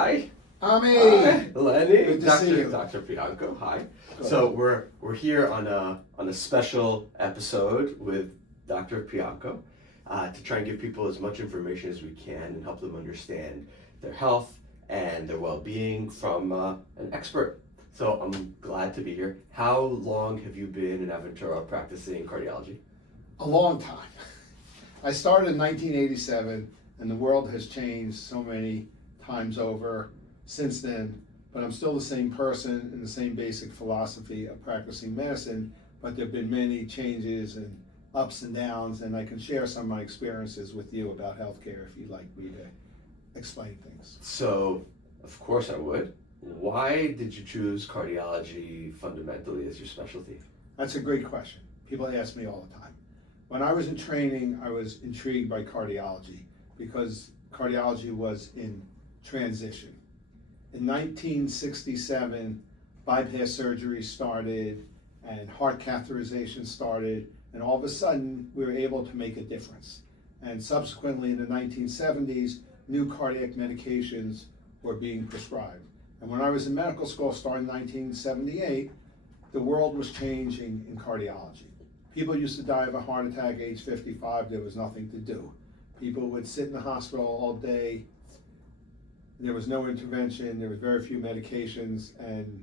Hi. Ami! Hi, Lenny. Good to see you. Dr. Pianko. Hi. Good. So we're here on a special episode with Dr. Pianko to try and give people as much information as we can and help them understand their health and their well-being from an expert. So I'm glad to be here. How long have you been in Aventura practicing cardiology? A long time. I started in 1987, and the world has changed so many times over since then, but I'm still the same person and the same basic philosophy of practicing medicine, but there have been many changes and ups and downs, and I can share some of my experiences with you about healthcare if you'd like me to explain things. So, of course I would. Why did you choose cardiology fundamentally as your specialty? That's a great question. People ask me all the time. When I was in training, I was intrigued by cardiology because cardiology was in transition. In 1967, bypass surgery started and heart catheterization started, and all of a sudden we were able to make a difference. And subsequently in the 1970s, new cardiac medications were being prescribed. And when I was in medical school starting in 1978, the world was changing in cardiology. People used to die of a heart attack at age 55, there was nothing to do. People would sit in the hospital all day, there was no intervention, there was very few medications, and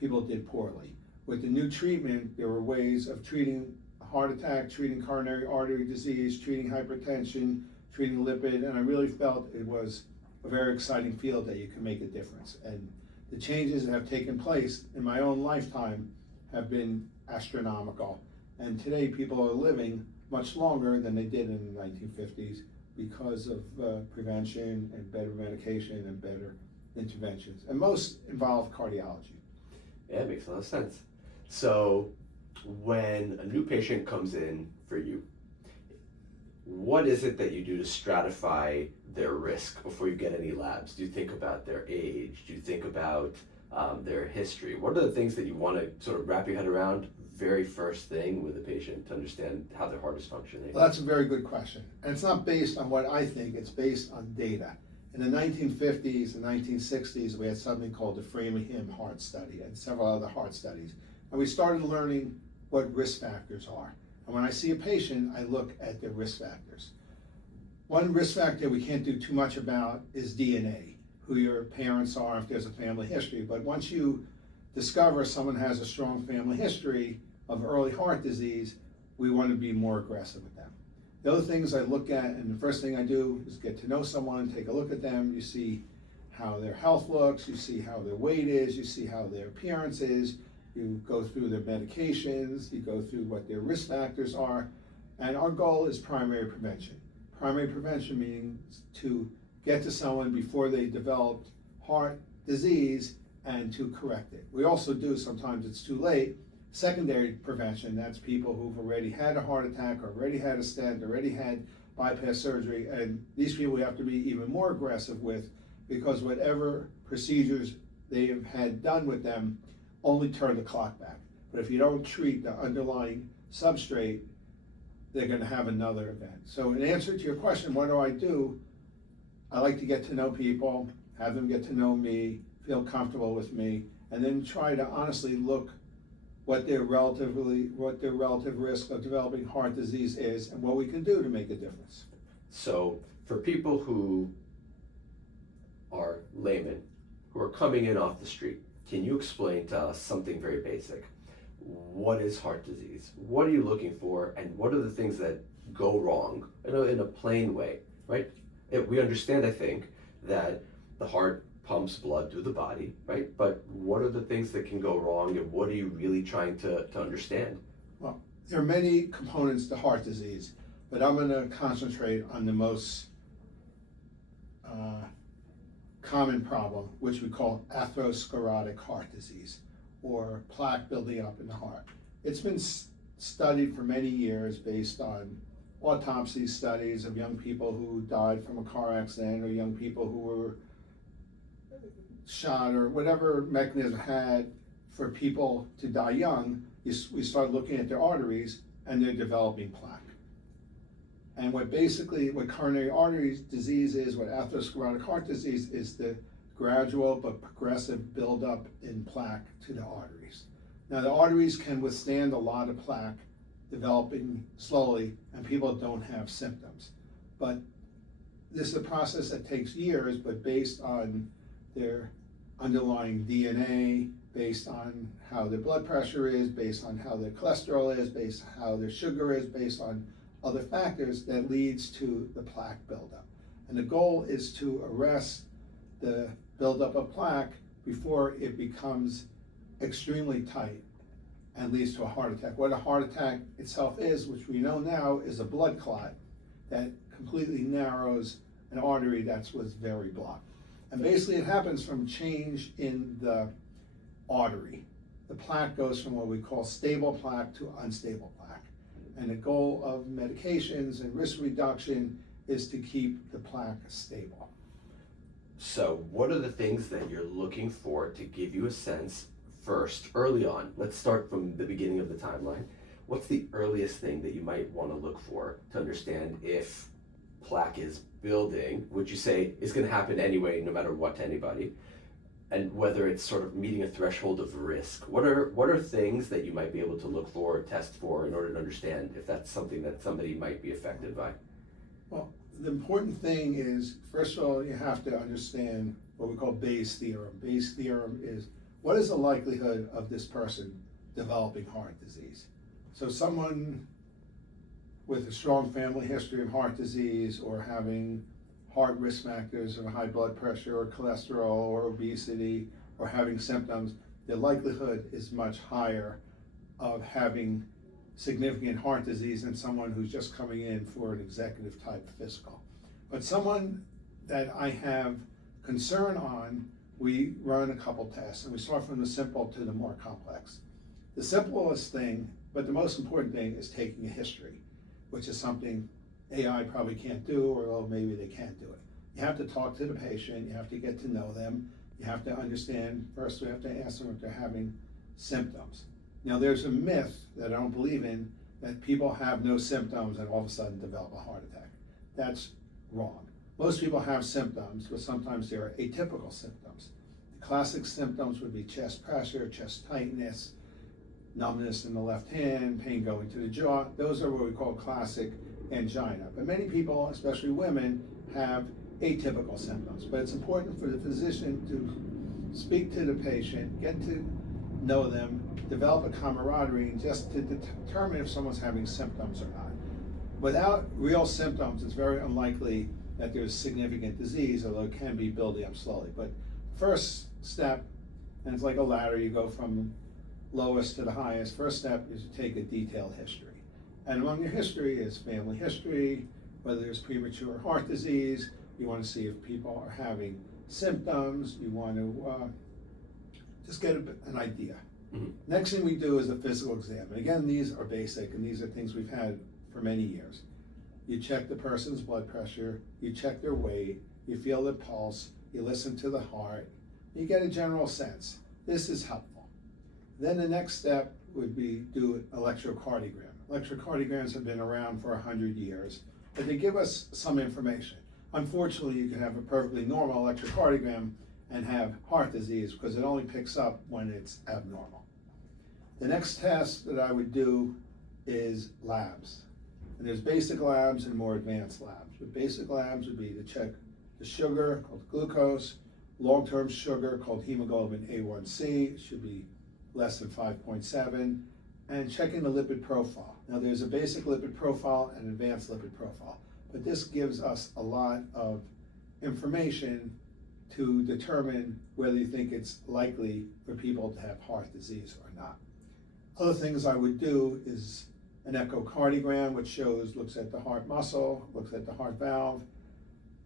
people did poorly. With the new treatment, there were ways of treating a heart attack, treating coronary artery disease, treating hypertension, treating lipid, and I really felt it was a very exciting field that you can make a difference. And the changes that have taken place in my own lifetime have been astronomical. And today people are living much longer than they did in the 1950s because of prevention and better medication and better interventions. And most involve cardiology. Yeah, it makes a lot of sense. So when a new patient comes in for you, what is it that you do to stratify their risk before you get any labs? Do you think about their age? Do you think about their history? What are the things that you want to sort of wrap your head around very first thing with a patient to understand how their heart is functioning? Well, that's a very good question. And it's not based on what I think, it's based on data. In the 1950s and 1960s, we had something called the Framingham Heart Study and several other heart studies. And we started learning what risk factors are. And when I see a patient, I look at their risk factors. One risk factor we can't do too much about is DNA, who your parents are, if there's a family history. But once you discover someone has a strong family history of early heart disease, we want to be more aggressive with them. The other things I look at, and the first thing I do is get to know someone, take a look at them. You see how their health looks, you see how their weight is, you see how their appearance is, you go through their medications, you go through what their risk factors are, and our goal is primary prevention. Primary prevention means to get to someone before they developed heart disease and to correct it. We also do, sometimes it's too late, secondary prevention. That's people who've already had a heart attack, already had a stent, already had bypass surgery, and these people we have to be even more aggressive with because whatever procedures they have had done with them only turn the clock back. But if you don't treat the underlying substrate, they're going to have another event. So in answer to your question, what do? I like to get to know people, have them get to know me, feel comfortable with me, and then try to honestly look what their relative risk of developing heart disease is and what we can do to make a difference. So for people who are laymen, who are coming in off the street, can you explain to us something very basic? What is heart disease? What are you looking for? And what are the things that go wrong in a plain way, right? We understand, I think, that the heart pumps blood through the body, right? But what are the things that can go wrong and what are you really trying to understand? Well, there are many components to heart disease, but I'm going to concentrate on the most common problem, which we call atherosclerotic heart disease, or plaque building up in the heart. It's been studied for many years based on autopsy studies of young people who died from a car accident or young people who were shot or whatever mechanism had for people to die young. We start looking at their arteries and they're developing plaque. And what coronary artery disease is, what atherosclerotic heart disease is, the gradual but progressive buildup in plaque to the arteries. Now, the arteries can withstand a lot of plaque developing slowly, and people don't have symptoms. But this is a process that takes years, but based on their underlying DNA, based on how their blood pressure is, based on how their cholesterol is, based on how their sugar is, based on other factors, that leads to the plaque buildup. And the goal is to arrest the buildup of plaque before it becomes extremely tight and leads to a heart attack. What a heart attack itself is, which we know now, is a blood clot that completely narrows an artery that was very blocked. And basically it happens from change in the artery. The plaque goes from what we call stable plaque to unstable plaque. And the goal of medications and risk reduction is to keep the plaque stable. So what are the things that you're looking for to give you a sense first, early on? Let's start from the beginning of the timeline. What's the earliest thing that you might want to look for to understand if plaque is building, which you say is going to happen anyway, no matter what to anybody, and whether it's sort of meeting a threshold of risk? What are things that you might be able to look for or test for in order to understand if that's something that somebody might be affected by? Well, the important thing is, first of all, you have to understand what we call Bayes' theorem. Bayes' theorem is, what is the likelihood of this person developing heart disease? So someone with a strong family history of heart disease, or having heart risk factors or high blood pressure or cholesterol or obesity, or having symptoms, the likelihood is much higher of having significant heart disease than someone who's just coming in for an executive type physical. But someone that I have concern on, we run a couple tests, and we start from the simple to the more complex. The simplest thing, but the most important thing, is taking a history, which is something AI probably can't do, or well, maybe they can't do it. You have to talk to the patient, you have to get to know them, you have to understand, first we have to ask them if they're having symptoms. Now, there's a myth that I don't believe in, that people have no symptoms and all of a sudden develop a heart attack. That's wrong. Most people have symptoms, but sometimes they are atypical symptoms. The classic symptoms would be chest pressure, chest tightness, numbness in the left hand, pain going to the jaw. Those are what we call classic angina. But many people, especially women, have atypical symptoms. But it's important for the physician to speak to the patient, get to know them, develop a camaraderie, just to determine if someone's having symptoms or not. Without real symptoms, it's very unlikely that there's significant disease, although it can be building up slowly. But first step, and it's like a ladder, you go from lowest to the highest. First step is to take a detailed history. And among your history is family history, whether there's premature heart disease, you want to see if people are having symptoms, you want to just get an idea. Mm-hmm. Next thing we do is a physical exam. And again, these are basic, and these are things we've had for many years. You check the person's blood pressure, you check their weight, you feel their pulse, you listen to the heart, you get a general sense. This is helpful. Then the next step would be do an electrocardiogram. Electrocardiograms have been around for 100 years, but they give us some information. Unfortunately, you can have a perfectly normal electrocardiogram and have heart disease because it only picks up when it's abnormal. The next test that I would do is labs. And there's basic labs and more advanced labs. But basic labs would be to check the sugar, called glucose, long-term sugar, called hemoglobin A1C, it should be less than 5.7, and checking the lipid profile. Now, there's a basic lipid profile and advanced lipid profile, but this gives us a lot of information to determine whether you think it's likely for people to have heart disease or not. Other things I would do is an echocardiogram, which looks at the heart muscle, looks at the heart valve,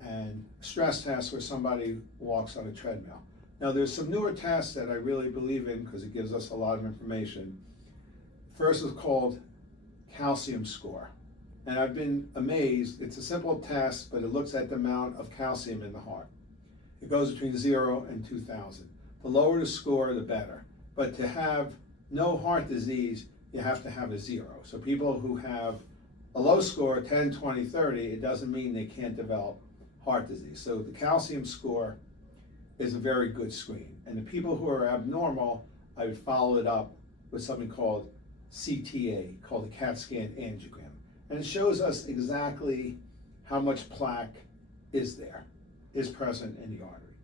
and stress tests where somebody walks on a treadmill. Now, there's some newer tests that I really believe in because it gives us a lot of information. First is called calcium score. And I've been amazed. It's a simple test, but it looks at the amount of calcium in the heart. It goes between 0 and 2,000. The lower the score, the better. But to have no heart disease, you have to have a 0. So people who have a low score, 10, 20, 30, it doesn't mean they can't develop heart disease. So the calcium score is a very good screen. And the people who are abnormal, I would follow it up with something called CTA, called a CAT scan angiogram. And it shows us exactly how much plaque is present in the artery.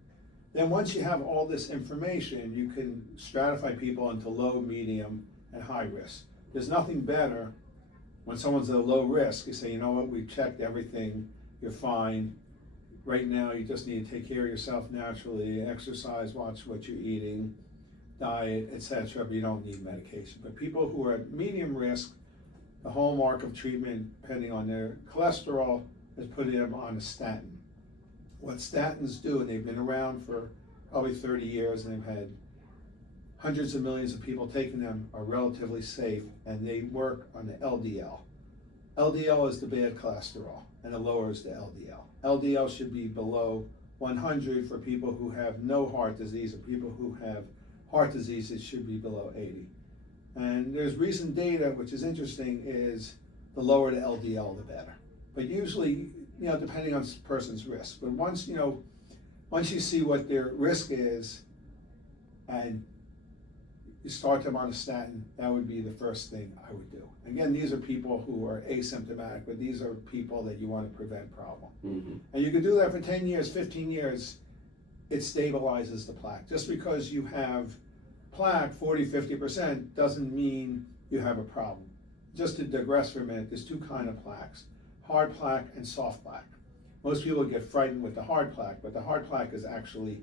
Then once you have all this information, you can stratify people into low, medium, and high risk. There's nothing better when someone's at a low risk. You say, you know what, we've checked everything, you're fine. Right now, you just need to take care of yourself naturally, exercise, watch what you're eating, diet, etc., but you don't need medication. But people who are at medium risk, the hallmark of treatment, depending on their cholesterol, is putting them on a statin. What statins do, and they've been around for probably 30 years, and they've had hundreds of millions of people taking them, are relatively safe, and they work on the LDL. LDL is the bad cholesterol, and it lowers the LDL. LDL should be below 100 for people who have no heart disease, and people who have heart disease, it should be below 80. And there's recent data, which is interesting, is the lower the LDL, the better. But usually, depending on a person's risk. But once you see what their risk is, and you start them on a statin, that would be the first thing I would do. Again, these are people who are asymptomatic, but these are people that you want to prevent problem. Mm-hmm. And you can do that for 10 years, 15 years, it stabilizes the plaque. Just because you have plaque 40, 50% doesn't mean you have a problem. Just to digress for a minute, there's two kinds of plaques, hard plaque and soft plaque. Most people get frightened with the hard plaque, but the hard plaque is actually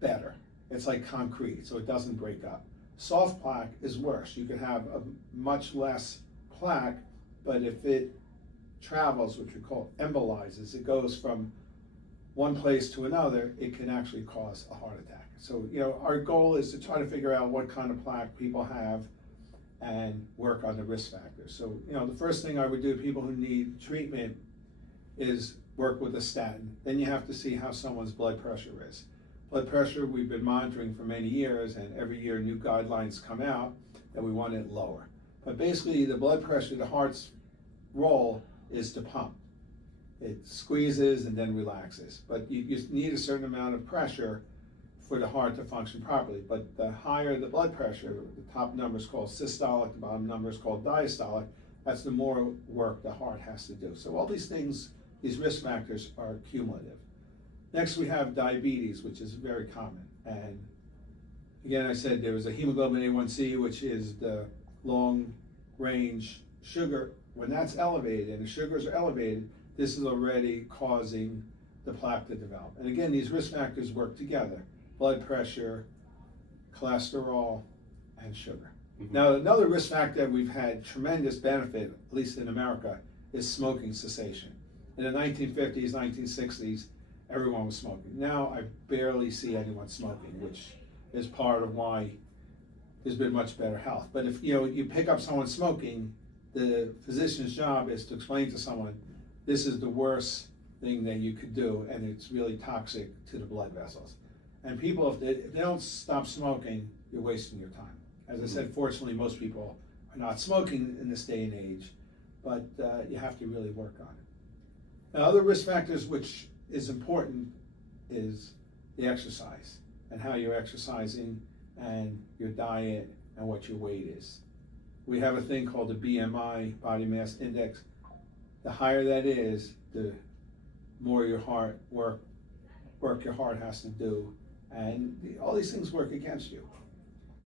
better. It's like concrete, so it doesn't break up. Soft plaque is worse. You can have a much less plaque, but if it travels, which we call embolizes, it goes from one place to another, it can actually cause a heart attack. So, our goal is to try to figure out what kind of plaque people have and work on the risk factors. So, the first thing I would do, people who need treatment, is work with a statin. Then you have to see how someone's blood pressure is. Blood pressure, we've been monitoring for many years, and every year new guidelines come out that we want it lower. But basically, the blood pressure, the heart's role is to pump. It squeezes and then relaxes. But you need a certain amount of pressure for the heart to function properly. But the higher the blood pressure, the top number is called systolic, the bottom number is called diastolic, that's the more work the heart has to do. So all these things, these risk factors are cumulative. Next, we have diabetes, which is very common. And again, I said there was a hemoglobin A1C, which is the long-range sugar. When that's elevated, and the sugars are elevated, this is already causing the plaque to develop. And again, these risk factors work together: blood pressure, cholesterol, and sugar. Mm-hmm. Now, another risk factor that we've had tremendous benefit, at least in America, is smoking cessation. In the 1950s, 1960s, everyone was smoking. Now I barely see anyone smoking, which is part of why there's been much better health. But if you pick up someone smoking, the physician's job is to explain to someone, this is the worst thing that you could do, and it's really toxic to the blood vessels. And people, if they don't stop smoking, you're wasting your time. As I said, fortunately, most people are not smoking in this day and age, but you have to really work on it. Now, other risk factors which is important is the exercise and how you're exercising and your diet and what your weight is. We have a thing called the BMI, body mass index. The higher that is, the more your heart work your heart has to do, and all these things work against you.